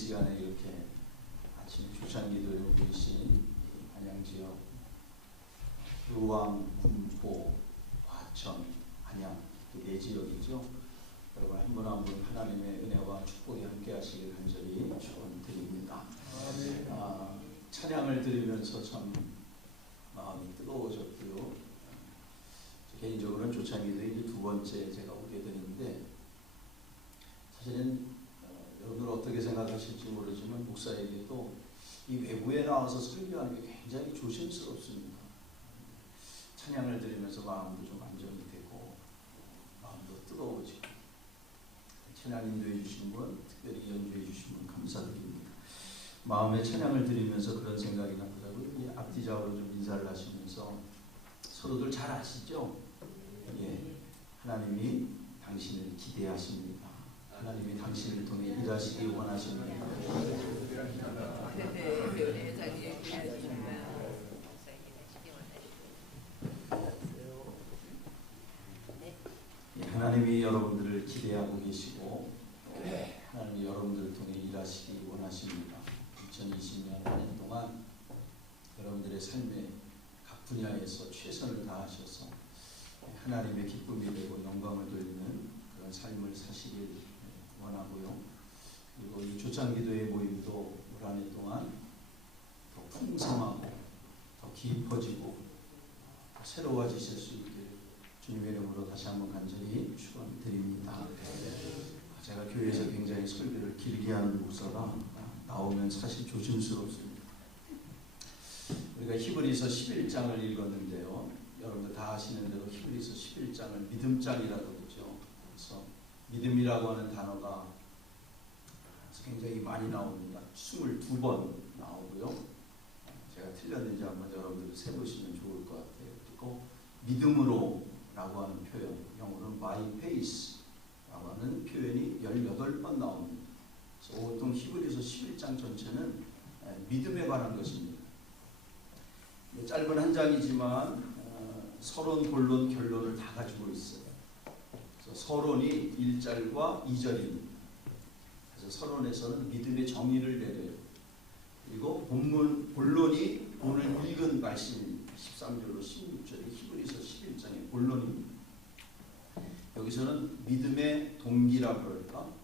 시간에 이렇게 아침 초창기도에 모이신 안양지역 의왕, 군포, 화천, 안양 네 지역이죠. 여러분 한 분 한 분 하나님의 은혜와 축복이 함께 하시길 간절히 축원드립니다. 찬양을 들으면서 참 마음이 뜨거워졌고요. 개인적으로는 초창기도에 이제 두 번째 제가 오게 되는데, 사실은 여러분들 어떻게 생각하실지 모르지만 목사에게도 이 외부에 나와서 설교하는 게 굉장히 조심스럽습니다. 찬양을 들으면서 마음도 좀 안정이 되고 마음도 뜨거워지고, 찬양 인도해 주신 분, 특별히 연주해 주신 분 감사드립니다. 마음의 찬양을 들으면서 그런 생각이 나더라고요. 앞뒤좌우로 좀 인사를 하시면서 서로들 잘 아시죠? 예, 하나님이 당신을 기대하십니다. 하나님이 당신을 통해 일하시기 원하십니다. 예, 하나님이 여러분들을 기대하고 계시고 하나님이 여러분들을 통해 일하시기 원하십니다. 2020년 한 해 동안 여러분들의 삶의 각 분야에서 최선을 다하셔서 하나님의 기쁨이 되고 영광을 돌리는 그런 삶을 사시길 원하고요. 그리고 이 초창기도의 모임도 올 한 해 동안 더 풍성하고 더 깊어지고 더 새로워지실 수 있길 주님의 이름으로 다시 한번 간절히 축원드립니다. 제가 교회에서 굉장히 설교를 길게 하는 목사가 나오면 사실 조심스럽습니다. 우리가 히브리서 11장을 읽었는데요. 여러분들 다 아시는 대로 히브리서 11장을 믿음장이라고 그러죠. 그래서 믿음이라고 하는 단어가 굉장히 많이 나옵니다. 22번 나오고요. 제가 틀렸는지 한번 여러분들 세보시면 좋을 것 같아요. 그리고 믿음으로 라고 하는 표현, 영어로는 by faith 라고 하는 표현이 18번 나옵니다. 그래서 보통 히브리서 11장 전체는 믿음에 관한 것입니다. 짧은 한 장이지만 서론, 본론, 결론을 다 가지고 있어요. 그래서 서론이 1절과 2절입니다. 그래서 서론에서는 믿음의 정의를 내려요. 그리고 본론이 오늘 읽은 말씀 13절로 16절이 히브리서 11장의 본론입니다. 여기서는 믿음의 동기라고 그럴까?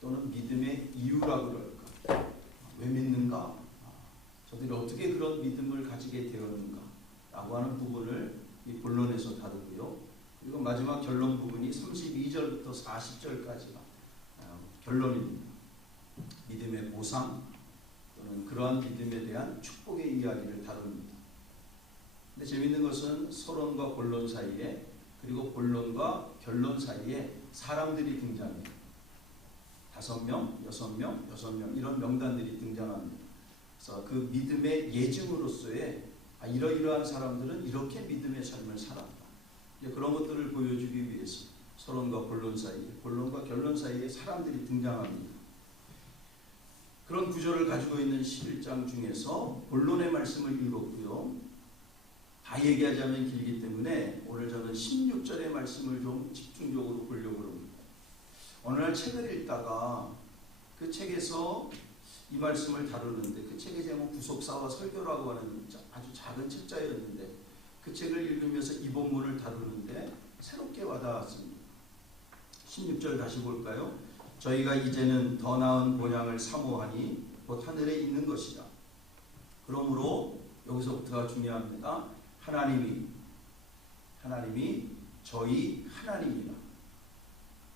또는 믿음의 이유라고 그럴까? 왜 믿는가? 저들이 어떻게 그런 믿음을 가지게 되었는가? 라고 하는 부분을 이 본론에서 다루고요. 그리고 마지막 결론 부분이 32절부터 40절까지가 결론입니다. 믿음의 보상 또는 그러한 믿음에 대한 축복의 이야기를 다룹니다. 근데 재밌는 것은 서론과 본론 사이에, 그리고 본론과 결론 사이에 사람들이 등장해요. 5명, 6명, 6명 이런 명단들이 등장합니다. 그래서 그 믿음의 예증으로서의 이러이러한 사람들은 이렇게 믿음의 삶을 살았다. 그런 것들을 보여주기 위해서 서론과 본론 사이에, 본론과 결론 사이에 사람들이 등장합니다. 그런 구조를 가지고 있는 11장 중에서 본론의 말씀을 읽었고요. 다 얘기하자면 길기 때문에 오늘 저는 16절의 말씀을 좀 집중적으로 보려고 합니다. 어느 날 책을 읽다가 그 책에서 이 말씀을 다루는데, 그 책의 제목 구속사와 설교라고 하는 아주 작은 책자였는데, 그 책을 읽으면서 이 본문을 다루는데 새롭게 와닿았습니다. 16절 다시 볼까요? 저희가 이제는 더 나은 본향을 사모하니 곧 하늘에 있는 것이다. 그러므로 여기서부터가 중요합니다. 하나님이 저희 하나님이다.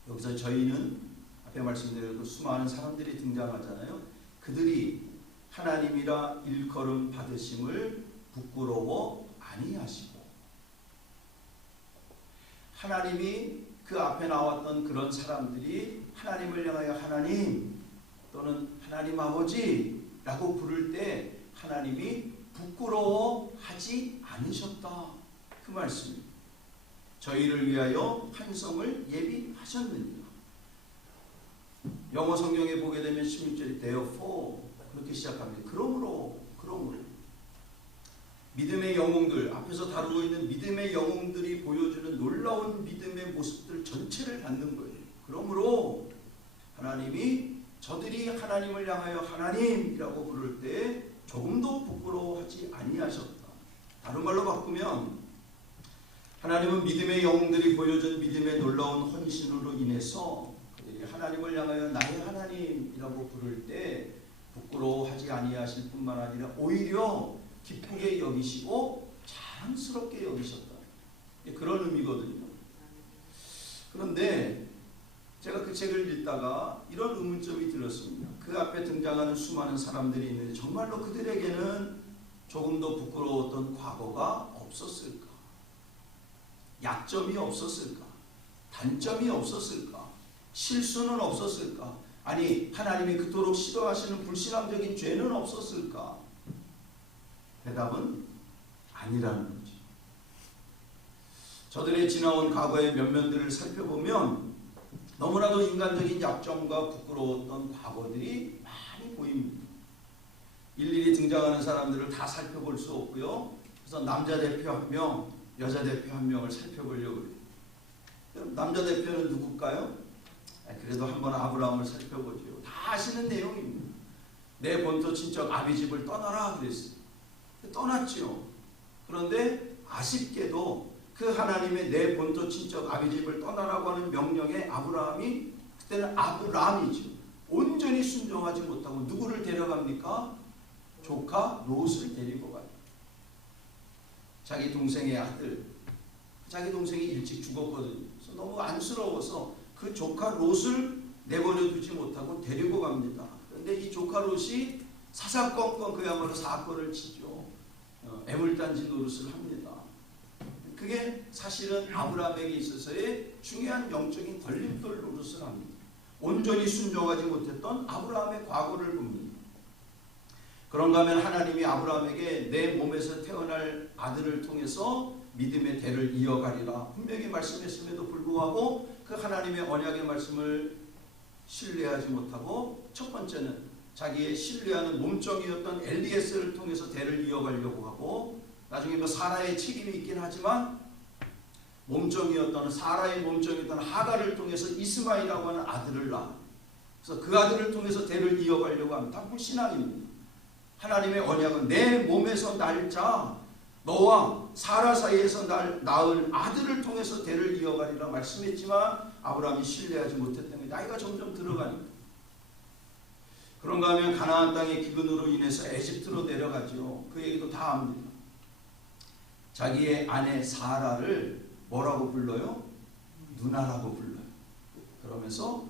여기서 저희는 앞에 말씀드린 수많은 사람들이 등장하잖아요. 그들이 하나님이라 일컬음 받으심을 부끄러워 아니하시고, 하나님이 그 앞에 나왔던 그런 사람들이 하나님을 향하여 하나님 또는 하나님 아버지라고 부를 때 하나님이 부끄러워하지 않으셨다. 그 말씀입니다. 저희를 위하여 한 성을 예비하셨느니라. 영어 성경에 보게 되면 16절이 therefore 그렇게 시작합니다. 그러므로 믿음의 영웅들, 앞에서 다루고 있는 믿음의 영웅들이 보여주는 놀라운 믿음의 모습들 전체를 갖는 거예요. 그러므로 하나님이 저들이 하나님을 향하여 하나님이라고 부를 때 조금도 부끄러워하지 아니하셨다. 다른 말로 바꾸면 하나님은 믿음의 영웅들이 보여준 믿음의 놀라운 헌신으로 인해서 그들이 하나님을 향하여 나의 하나님이라고 부를 때 부끄러워하지 아니하실 뿐만 아니라 오히려 기쁘게 여기시고 자랑스럽게 여기셨다. 그런 의미거든요. 그런데 제가 그 책을 읽다가 이런 의문점이 들었습니다. 그 앞에 등장하는 수많은 사람들이 있는데 정말로 그들에게는 조금도 부끄러웠던 과거가 없었을까? 약점이 없었을까? 단점이 없었을까? 실수는 없었을까? 아니, 하나님이 그토록 싫어하시는 불신앙적인 죄는 없었을까? 대답은 아니라는 거죠. 저들의 지나온 과거의 면면들을 살펴보면 너무나도 인간적인 약점과 부끄러웠던 과거들이 많이 보입니다. 일일이 등장하는 사람들을 다 살펴볼 수 없고요. 그래서 남자 대표 1명, 여자 대표 1명을 살펴보려고 해요. 남자 대표는 누굴까요? 그래도 한번 아브라함을 살펴보죠. 다 아시는 내용입니다. 내 본토 친척 아비집을 떠나라 그랬어요. 떠났죠. 그런데 아쉽게도 그 하나님의 내 본토 친척 아비집을 떠나라고 하는 명령에 아브라함이, 그때는 아브라함이죠, 온전히 순종하지 못하고 누구를 데려갑니까? 조카 롯을 데리고 가요. 자기 동생의 아들, 자기 동생이 일찍 죽었거든요. 그래서 너무 안쓰러워서 그 조카 롯을 내버려 두지 못하고 데리고 갑니다. 그런데 이 조카 롯이 사사건건 그야말로 사건을 치죠. 애물단지 노릇을 합니다. 그게 사실은 아브라함에게 있어서의 중요한 영적인 걸림돌 노릇을 합니다. 온전히 순종하지 못했던 아브라함의 과거를 봅니다. 그런가 하면 하나님이 아브라함에게 내 몸에서 태어날 아들을 통해서 믿음의 대를 이어가리라 분명히 말씀했음에도 불구하고 그 하나님의 언약의 말씀을 신뢰하지 못하고, 첫 번째는 자기의 신뢰하는 몸종이었던 엘리에셀을 통해서 대를 이어가려고 하고, 나중에 뭐 사라의 책임이 있긴 하지만 몸종이었던 사라의 몸종이었던 하갈을 통해서 이스마엘이라고 하는 아들을 낳아. 그래서 그 아들을 통해서 대를 이어가려고 합니다. 다 불신앙입니다. 하나님의 언약은 내 몸에서 날 자, 너와 사라 사이에서 낳을 아들을 통해서 대를 이어가리라 말씀했지만 아브라함이 신뢰하지 못했던 게 나이가 점점 들어가니까. 그런가 하면 가나안 땅의 기근으로 인해서 에집트로 내려가죠. 그 얘기도 다 합니다. 자기의 아내 사라를 뭐라고 불러요? 누나라고 불러요. 그러면서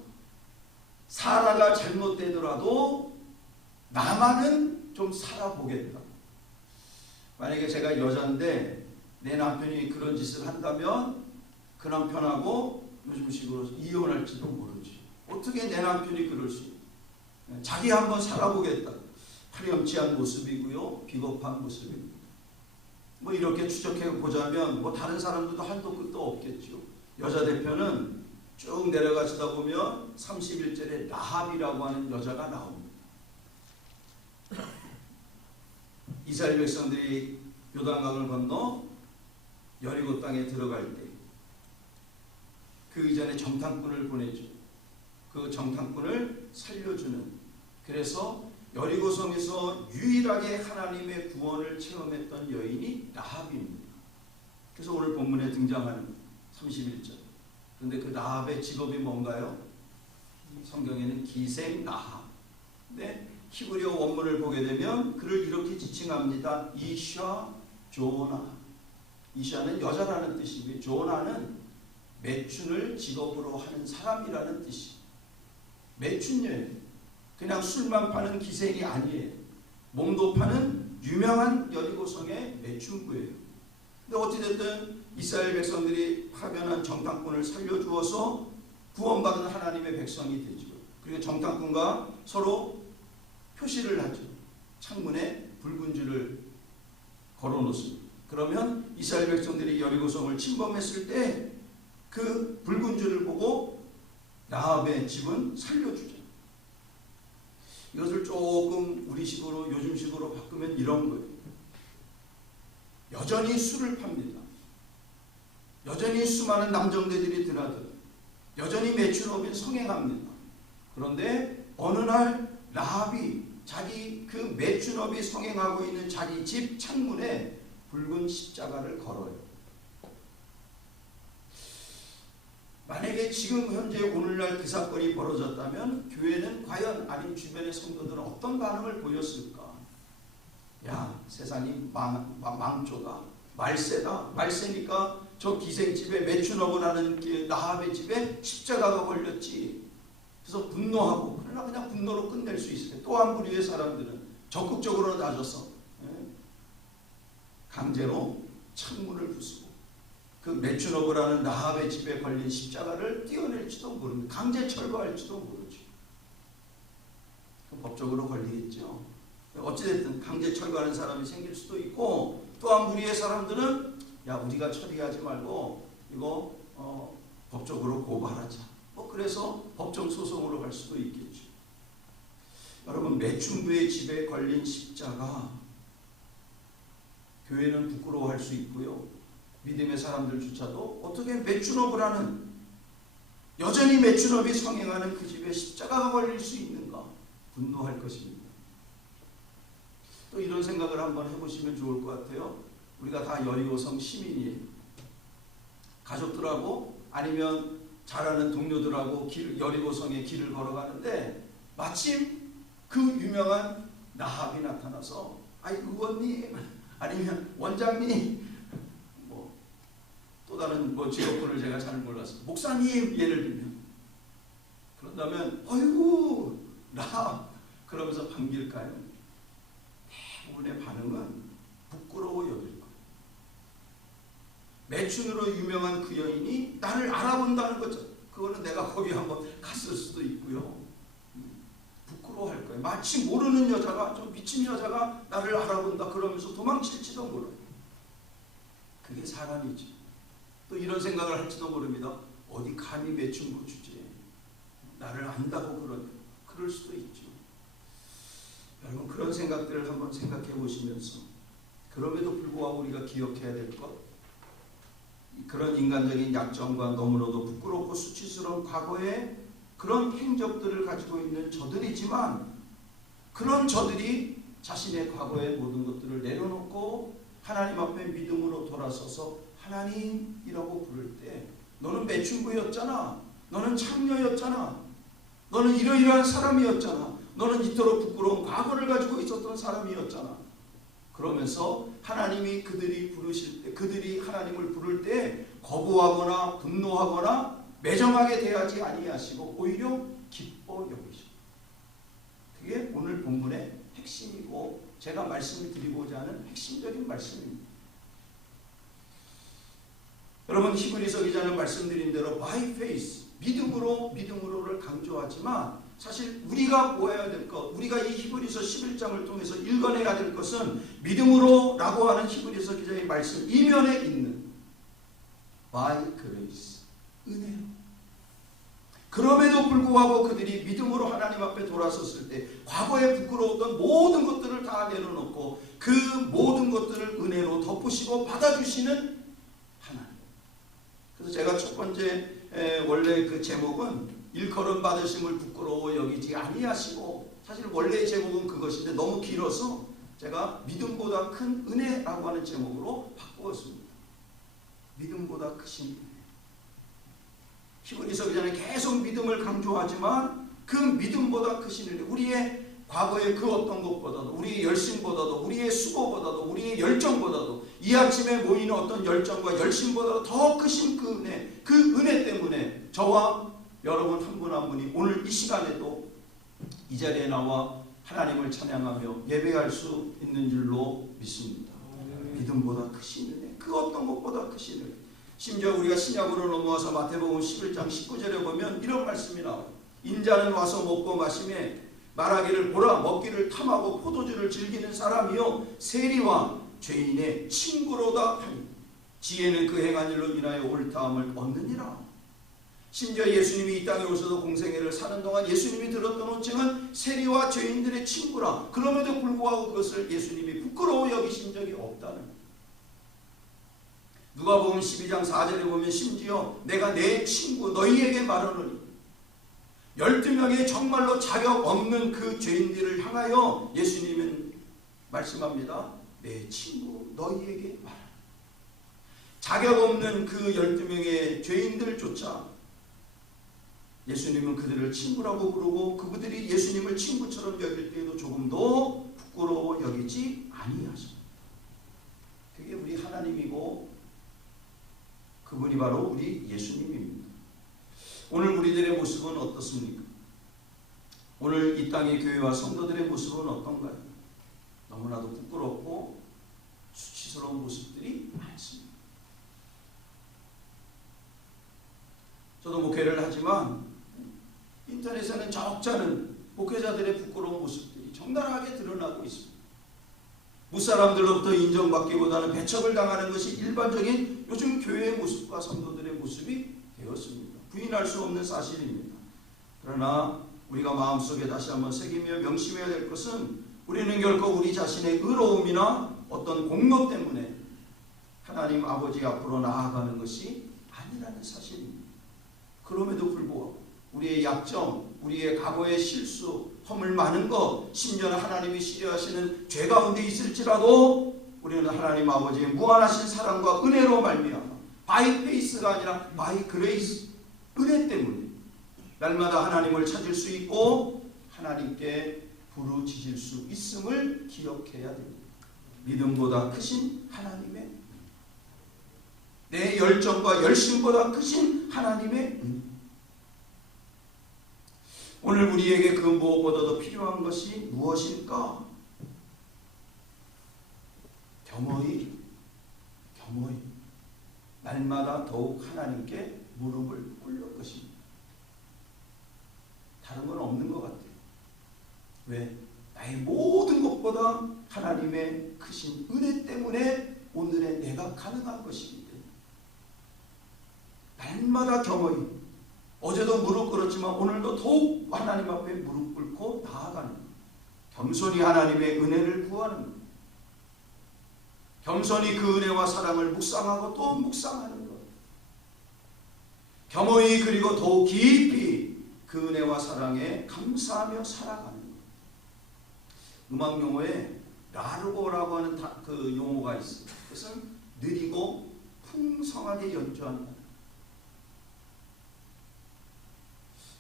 사라가 잘못되더라도 나만은 좀 살아보겠다. 만약에 제가 여자인데 내 남편이 그런 짓을 한다면 그 남편하고 요즘식으로 이혼할지도 모르지. 어떻게 내 남편이 그럴 수 있나. 자기 한번 살아보겠다. 파렴치한 모습이고요. 비겁한 모습입니다. 뭐 이렇게 추적해 보자면 뭐 다른 사람들도 한도 끝도 없겠죠. 여자 대표는 쭉 내려가시다 보면 31절에 라합이라고 하는 여자가 나옵니다. 이스라엘 백성들이 요단강을 건너 여리고 땅에 들어갈 때 그 이전에 정탐꾼을 보내죠. 그 정탐꾼을 살려주는, 그래서 여리고성에서 유일하게 하나님의 구원을 체험했던 여인이 라합입니다. 그래서 오늘 본문에 등장하는 31절. 그런데 그 라합의 직업이 뭔가요? 성경에는 기생 라합. 근데 히브리어 원문을 보게 되면 그를 이렇게 지칭합니다. 이샤 조나. 이샤는 여자라는 뜻이고요. 조나는 매춘을 직업으로 하는 사람이라는 뜻이. 매춘녀예요. 그냥 술만 파는 기생이 아니에요. 몸도 파는 유명한 여리고성의 매춘부예요. 근데 어찌됐든 이스라엘 백성들이 파견한 정탐꾼을 살려주어서 구원받은 하나님의 백성이 되죠. 그리고 정탐꾼과 서로 표시를 하죠. 창문에 붉은 줄을 걸어놓습니다. 그러면 이스라엘 백성들이 여리고성을 침범했을 때 그 붉은 줄을 보고 라합의 집은 살려주죠. 이것을 조금 우리식으로 요즘식으로 바꾸면 이런 거예요. 여전히 술을 팝니다. 여전히 수많은 남정대들이 드나들어요. 여전히 매춘업인 성행합니다. 그런데 어느 날 라합이 자기 그 매춘업이 성행하고 있는 자기 집 창문에 붉은 십자가를 걸어요. 만약에 지금 현재 오늘날 그 사건이 벌어졌다면 교회는 과연 아니면 주변의 성도들은 어떤 반응을 보였을까? 야, 세상이 망조다, 말세다. 말세니까 저 기생집에 매춘업을 하는 라합의 집에 십자가가 걸렸지. 그래서 분노하고, 그러나 그냥 분노로 끝낼 수 있어요. 또 한 부류의 사람들은 적극적으로 나서서 강제로 창문을 부수고 그 매춘업을 하는 라합의 집에 걸린 십자가를 떼어낼지도 모릅니다. 강제 철거할지도 모르죠. 법적으로 걸리겠죠. 어찌됐든 강제 철거하는 사람이 생길 수도 있고, 또 한 무리의 사람들은 야, 우리가 처리하지 말고 이거 법적으로 고발하자. 그래서 법정 소송으로 갈 수도 있겠죠. 여러분, 매춘부의 집에 걸린 십자가, 교회는 부끄러워할 수 있고요. 믿음의 사람들조차도 어떻게 매춘업을 하는, 여전히 매춘업이 성행하는 그 집에 십자가가 걸릴 수 있는가 분노할 것입니다. 또 이런 생각을 한번 해보시면 좋을 것 같아요. 우리가 다 여리고성 시민이에요. 가족들하고 아니면 잘 아는 동료들하고 여리고성에 길을 걸어가는데 마침 그 유명한 라합이 나타나서 아이 의원님 아니면 원장님 또 다른 직업군을 제가 잘 몰라서 목사님 예를 들면, 그런다면 어이구 라합 그러면서 반길까요? 대부분의 반응은 부끄러워 여길 거예요. 매춘으로 유명한 그 여인이 나를 알아본다는 거죠. 그거는 내가 거기 한번 갔을 수도 있고요. 부끄러워할 거예요. 마치 모르는 여자가, 좀 미친 여자가 나를 알아본다 그러면서 도망칠지도 몰라요. 그게 사람이지. 또 이런 생각을 할지도 모릅니다. 어디 감히 매춘부 주제에 나를 안다고 그럴 수도 있죠. 여러분, 그런 생각들을 한번 생각해 보시면서, 그럼에도 불구하고 우리가 기억해야 될 것, 그런 인간적인 약점과 너무나도 부끄럽고 수치스러운 과거의 그런 행적들을 가지고 있는 저들이지만, 그런 저들이 자신의 과거의 모든 것들을 내려놓고 하나님 앞에 믿음으로 돌아서서 하나님이라고 부를 때, 너는 매춘부였잖아, 너는 창녀였잖아, 너는 이러이러한 사람이었잖아, 너는 이토록 부끄러운 과거를 가지고 있었던 사람이었잖아. 그러면서 하나님이 그들이 부르실 때, 그들이 하나님을 부를 때 거부하거나 분노하거나 매정하게 대하지 아니하시고 오히려 기뻐 여기시고, 그게 오늘 본문의 핵심이고 제가 말씀을 드리고자 하는 핵심적인 말씀입니다. 여러분, 히브리서 기자는 말씀드린 대로 by faith, 믿음으로를 강조하지만 사실 우리가 보아야 될 것, 우리가 이 히브리서 11장을 통해서 읽어내야 될 것은 믿음으로라고 하는 히브리서 기자의 말씀 이면에 있는 by grace, 은혜로. 그럼에도 불구하고 그들이 믿음으로 하나님 앞에 돌아섰을 때 과거에 부끄러웠던 모든 것들을 다 내려놓고 그 모든 것들을 은혜로 덮으시고 받아주시는 하나님. 그래서 제가 첫 번째 원래 그 제목은 일컬음 받으심을 부끄러워 여기지 아니하시고, 사실 원래의 제목은 그것인데 너무 길어서 제가 믿음보다 큰 은혜라고 하는 제목으로 바꾸었습니다. 믿음보다 크신 은혜. 히브리서 기자는 계속 믿음을 강조하지만 그 믿음보다 크신 은혜, 우리의 과거의 그 어떤 것보다도, 우리의 열심보다도, 우리의 수고보다도, 우리의 열정보다도, 이 아침에 모이는 어떤 열정과 열심보다도 더 크신 그 은혜 때문에 저와 여러분 한 분 한 분이 오늘 이 시간에도 이 자리에 나와 하나님을 찬양하며 예배할 수 있는 줄로 믿습니다. 믿음보다 크신 은혜, 그 어떤 것보다 크신 은혜. 심지어 우리가 신약으로 넘어와서 마태복음 11장 19절에 보면 이런 말씀이 나와요. 인자는 와서 먹고 마시매 말하기를 보라, 먹기를 탐하고 포도주를 즐기는 사람이요 세리와 죄인의 친구로다 하니 지혜는 그 행한 일로 인하여 옳다함을 얻느니라. 심지어 예수님이 이 땅에 오셔서 공생애를 사는 동안 예수님이 들었던 호칭은 세리와 죄인들의 친구라. 그럼에도 불구하고 그것을 예수님이 부끄러워 여기신 적이 없다는. 누가복음 12장 4절에 보면 심지어 내가 내 친구 너희에게 말하노니, 12명의 정말로 자격 없는 그 죄인들을 향하여 예수님은 말씀합니다. 내 친구 너희에게 말하라. 자격 없는 그 12명의 죄인들조차 예수님은 그들을 친구라고 부르고 그들이 예수님을 친구처럼 여길 때에도 조금도 부끄러워 여기지 아니하십니다. 그게 우리 하나님이고 그분이 바로 우리 예수님입니다. 오늘 우리들의 모습은 어떻습니까? 오늘 이 땅의 교회와 성도들의 모습은 어떤가요? 너무나도 부끄럽고 수치스러운 모습들이 많습니다. 저도 목회를 하지만 인터넷에는 적잖은 목회자들의 부끄러운 모습들이 적나라하게 드러나고 있습니다. 무사람들로부터 인정받기보다는 배척을 당하는 것이 일반적인 요즘 교회의 모습과 성도들의 모습이 되었습니다. 부인할 수 없는 사실입니다. 그러나 우리가 마음속에 다시 한번 새기며 명심해야 될 것은 우리는 결코 우리 자신의 의로움이나 어떤 공로 때문에 하나님 아버지 앞으로 나아가는 것이 아니라는 사실입니다. 그럼에도 불구하고 우리의 약점, 우리의 과거의 실수, 허물 많은 것, 심지어는 하나님이 싫어하시는 죄 가운데 있을지라도 우리는 하나님 아버지의 무한하신 사랑과 은혜로 말미암아 바이 페이스가 아니라 바이 그레이스, 은혜 때문에 날마다 하나님을 찾을 수 있고 하나님께 부르짖을 수 있음을 기억해야 됩니다. 믿음보다 크신 하나님의 내 열정과 열심보다 크신 하나님의 오늘 우리에게 그 무엇보다도 필요한 것이 무엇일까? 겸허히 날마다 더욱 하나님께 무릎을 꿇을 것입니다. 다른 건 없는 것 같아요. 왜? 나의 모든 것보다 하나님의 크신 은혜 때문에 오늘의 내가 가능한 것이기 때문에 날마다 겸허히 어제도 무릎 꿇었지만 오늘도 더욱 하나님 앞에 무릎 꿇고 나아가는 것. 겸손히 하나님의 은혜를 구하는 것. 겸손히 그 은혜와 사랑을 묵상하고 또 묵상하는 것. 겸허히 그리고 더욱 깊이 그 은혜와 사랑에 감사하며 살아가는 것. 음악 용어에 라르고라고 하는 그 용어가 있어요. 그것은 느리고 풍성하게 연주하는 것.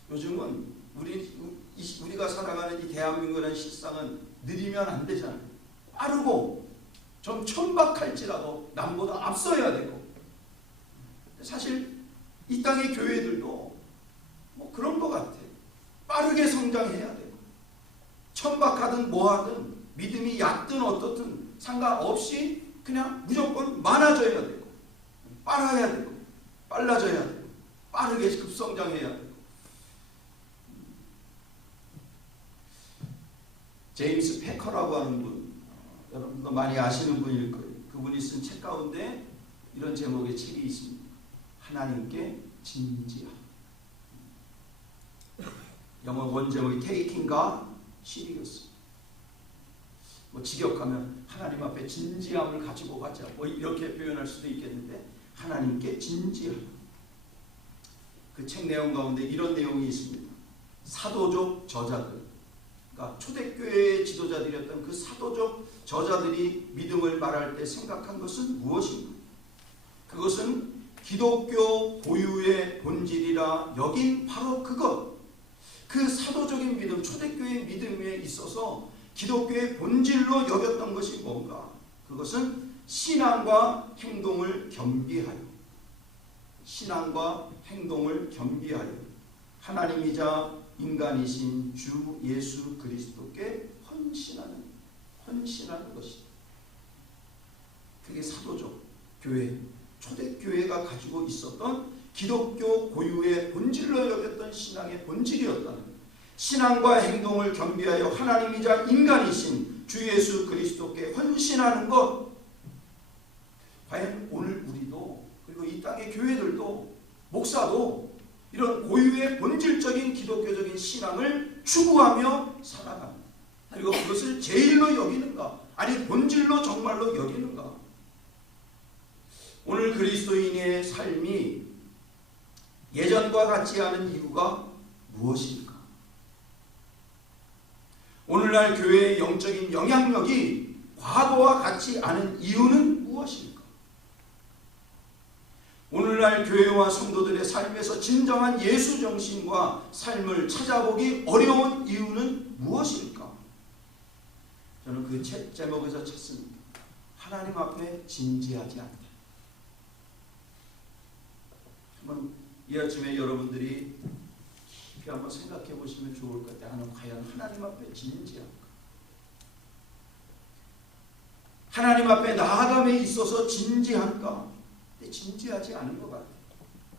요즘은 우리가 살아가는 이 대한민국이라는 실상은 느리면 안 되잖아요. 빠르고 좀 천박할지라도 남보다 앞서야 되고. 사실 이 땅의 교회들도 뭐 그런 것 같아요. 빠르게 성장해야 되고 천박하든 뭐하든 믿음이 얕든 어떻든 상관없이 그냥 무조건 많아져야 되고 빨라야 되고 빨라져야 되고 빠르게 급성장해야 되고. 제임스 패커라고 하는 분, 여러분도 많이 아시는 분일 거예요. 그분이 쓴 책 가운데 이런 제목의 책이 있습니다. 하나님께 진지함. 영어 원제목이 Taking God Serious. 뭐 직역하면 하나님 앞에 진지함을 가지고 가자. 뭐 이렇게 표현할 수도 있겠는데 하나님께 진지함. 그 책 내용 가운데 이런 내용이 있습니다. 사도적 저자들. 그러니까 초대교회의 지도자들이었던 그 사도적 저자들이 믿음을 말할 때 생각한 것은 무엇인가? 그것은 기독교 고유의 본질이라 여긴 바로 그것. 그 사도적인 믿음, 초대교회의 믿음에 있어서 기독교의 본질로 여겼던 것이 뭔가? 그것은 신앙과 행동을 겸비하여 신앙과 행동을 겸비하여 하나님이자 인간이신 주 예수 그리스도께 헌신하는 것이다. 그게 사도적 교회, 초대교회가 가지고 있었던 기독교 고유의 본질로 여겼던 신앙의 본질이었다는 신앙과 행동을 겸비하여 하나님이자 인간이신 주 예수 그리스도께 헌신하는 것. 과연 오늘 우리도 그리고 이 땅의 교회들도 목사도 이런 고유의 본질적인 기독교적인 신앙을 추구하며 살아갑니다. 그리고 그것을 제일로 여기는가? 아니 본질로 정말로 여기는가? 오늘 그리스도인의 삶이 예전과 같지 않은 이유가 무엇일까? 오늘날 교회의 영적인 영향력이 과거와 같지 않은 이유는 무엇일까? 오늘날 교회와 성도들의 삶에서 진정한 예수 정신과 삶을 찾아보기 어려운 이유는 무엇일까? 저는 그 책 제목에서 찾습니다. 하나님 앞에 진지하지 않다. 한번 이 아침에 여러분들이 깊이 한번 생각해 보시면 좋을 것 같아요. 나는 과연 하나님 앞에 진지한가? 하나님 앞에 나아감에 있어서 진지한가? 근데 진지하지 않은 것 같아요.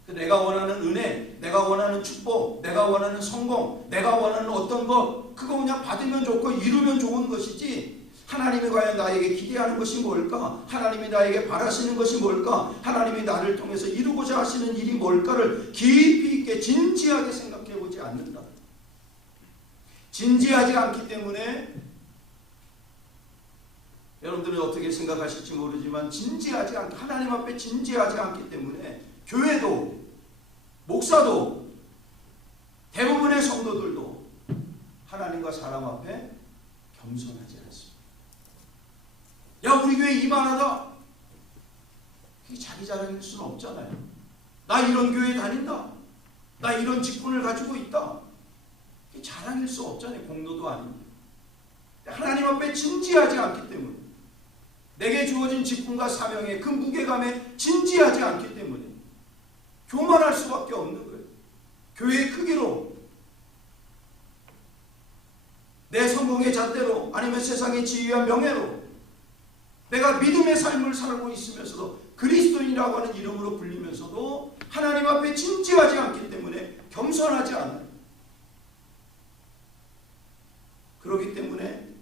내가 원하는 은혜, 내가 원하는 축복, 내가 원하는 성공, 내가 원하는 어떤 것, 그거 그냥 받으면 좋고 이루면 좋은 것이지, 하나님이 과연 나에게 기대하는 것이 뭘까? 하나님이 나에게 바라시는 것이 뭘까? 하나님이 나를 통해서 이루고자 하시는 일이 뭘까를 깊이 있게 진지하게 생각해 보지 않는다. 진지하지 않기 때문에 여러분들은 어떻게 생각하실지 모르지만 진지하지 않기, 하나님 앞에 진지하지 않기 때문에 교회도 목사도 대부분의 성도들도 하나님과 사람 앞에 겸손하지 않습니다. 야, 우리 교회 이만하다. 그게 자기 자랑일 수는 없잖아요. 나 이런 교회 다닌다. 나 이런 직분을 가지고 있다. 그게 자랑일 수 없잖아요. 공로도 아닙니다. 하나님 앞에 진지하지 않기 때문에, 내게 주어진 직분과 사명에 그 무게감에 진지하지 않기 때문에 교만할 수밖에 없는 거예요. 교회의 크기로, 내 성공의 잣대로, 아니면 세상의 지위와 명예로, 내가 믿음의 삶을 살고 있으면서도 그리스도인이라고 하는 이름으로 불리면서도 하나님 앞에 진지하지 않기 때문에 겸손하지 않아요. 그렇기 때문에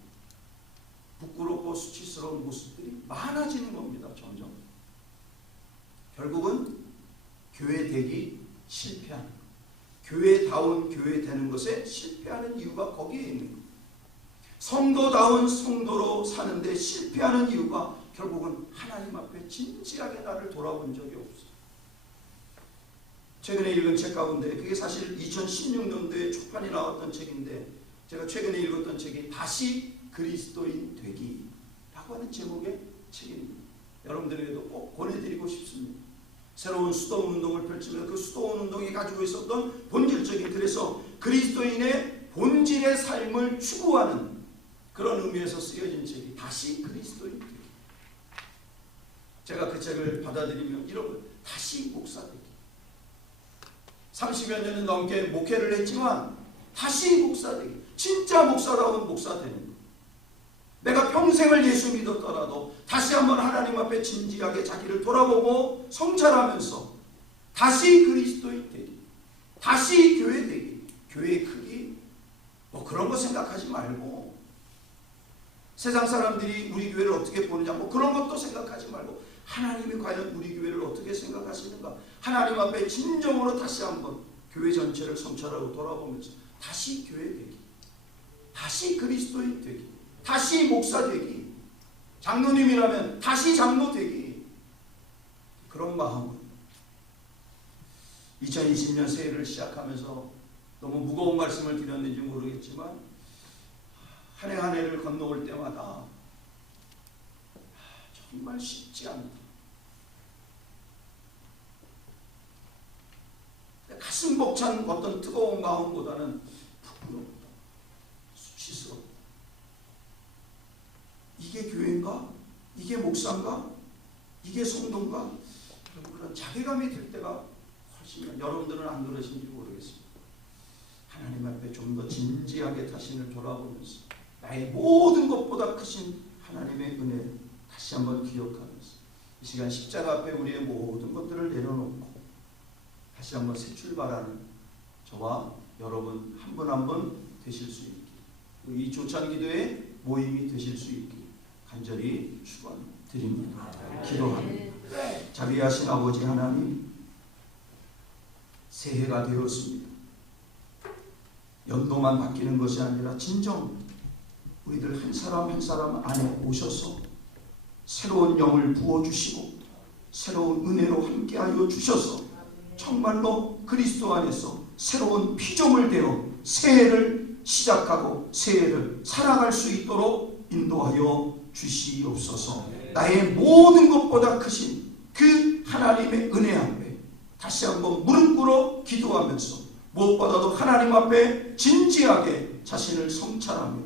부끄럽고 수치스러운 모습들이 많아지는 겁니다. 점점. 결국은 교회 되기 실패하는 것, 교회다운 교회 되는 것에 실패하는 이유가 거기에 있는 것. 성도다운 성도로 사는데 실패하는 이유가 결국은 하나님 앞에 진지하게 나를 돌아본 적이 없어요. 최근에 읽은 책 가운데, 그게 사실 2016년도에 초판이 나왔던 책인데, 제가 최근에 읽었던 책이 다시 그리스도인 되기 라고 하는 제목의 책입니다. 여러분들에게도 꼭 권해드리고 싶습니다. 새로운 수도원 운동을 펼치면서 그 수도원 운동이 가지고 있었던 본질적인, 그래서 그리스도인의 본질의 삶을 추구하는 그런 의미에서 쓰여진 책이 다시 그리스도인 되기. 제가 그 책을 받아들이면 이런 거, 다시 목사 되기. 30여 년은 넘게 목회를 했지만 다시 목사 되기. 진짜 목사다운 목사 되는 거. 내가 평생을 예수 믿었더라도 다시 한번 하나님 앞에 진지하게 자기를 돌아보고 성찰하면서 다시 그리스도인 되기, 다시 교회 되기. 교회의 크기 뭐 그런 거 생각하지 말고, 세상 사람들이 우리 교회를 어떻게 보느냐 뭐 그런 것도 생각하지 말고, 하나님이 과연 우리 교회를 어떻게 생각하시는가, 하나님 앞에 진정으로 다시 한번 교회 전체를 성찰하고 돌아보면서 다시 교회 되기, 다시 그리스도인 되기, 다시 목사 되기, 장로님이라면 다시 장로 되기, 그런 마음으로 2020년 새해를 시작하면서 너무 무거운 말씀을 드렸는지 모르겠지만 한 해 한 해를 건너올 때마다 정말 쉽지 않다. 가슴 벅찬 어떤 뜨거운 마음보다는 부끄럽다, 수치스럽다. 이게 교회인가? 이게 목사인가? 이게 성도인가? 그런 자괴감이 들 때가 훨씬 많아요. 여러분들은 안 그러신지 모르겠습니다. 하나님 앞에 좀 더 진지하게 자신을 돌아보면서 나의 모든 것보다 크신 하나님의 은혜를 다시 한번 기억하면서 이 시간 십자가 앞에 우리의 모든 것들을 내려놓고 다시 한번 새 출발하는 저와 여러분 한 분 한 분 되실 수 있게, 이 조찬기도의 모임이 되실 수 있게 간절히 축원드립니다. 기도합니다. 자비하신 아버지 하나님, 새해가 되었습니다. 연도만 바뀌는 것이 아니라 진정 우리들 한 사람 한 사람 안에 오셔서 새로운 영을 부어주시고 새로운 은혜로 함께하여 주셔서 정말로 그리스도 안에서 새로운 피조물 되어 새해를 시작하고 새해를 살아갈 수 있도록 인도하여 주시옵소서. 나의 모든 것보다 크신 그 하나님의 은혜 앞에 다시 한번 무릎 꿇어 기도하면서 무엇보다도 하나님 앞에 진지하게 자신을 성찰하며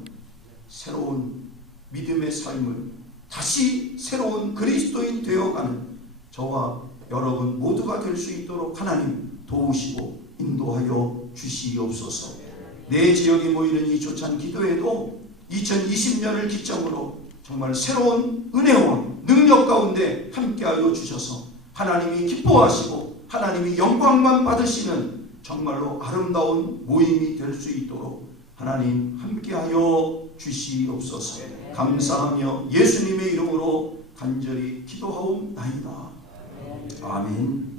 새로운 믿음의 삶을 다시 새로운 그리스도인 되어가는 저와 여러분 모두가 될 수 있도록 하나님 도우시고 인도하여 주시옵소서. 내 지역에 모이는 이 조찬 기도회도 2020년을 기점으로 정말 새로운 은혜와 능력 가운데 함께하여 주셔서 하나님이 기뻐하시고 하나님이 영광만 받으시는 정말로 아름다운 모임이 될 수 있도록 하나님 함께하여 주시옵소서. 감사하며 예수님의 이름으로 간절히 기도하옵나이다. 아멘.